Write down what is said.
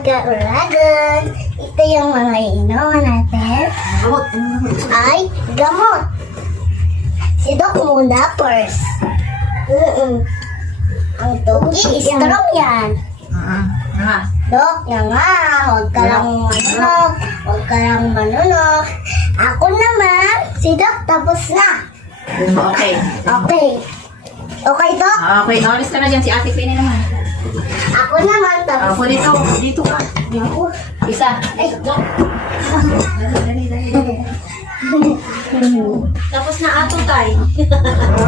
mga kauragon, ito yung mga inuman natin. Ay, gamot. Si Doc muna first. Ang tugi, strong yan. Dok, yan nga. Huwag ka lang manunok. Huwag ka lang manunok. Ako naman, si Doc, tapos na. Okay. Okay. Okay, Doc? Okay, alis ka na dyan. Si Ate Penny naman. Ako naman, tapos Ako dito. Dito ka. Isa. Ay, Doc. Dali. Tapos na ato tayo.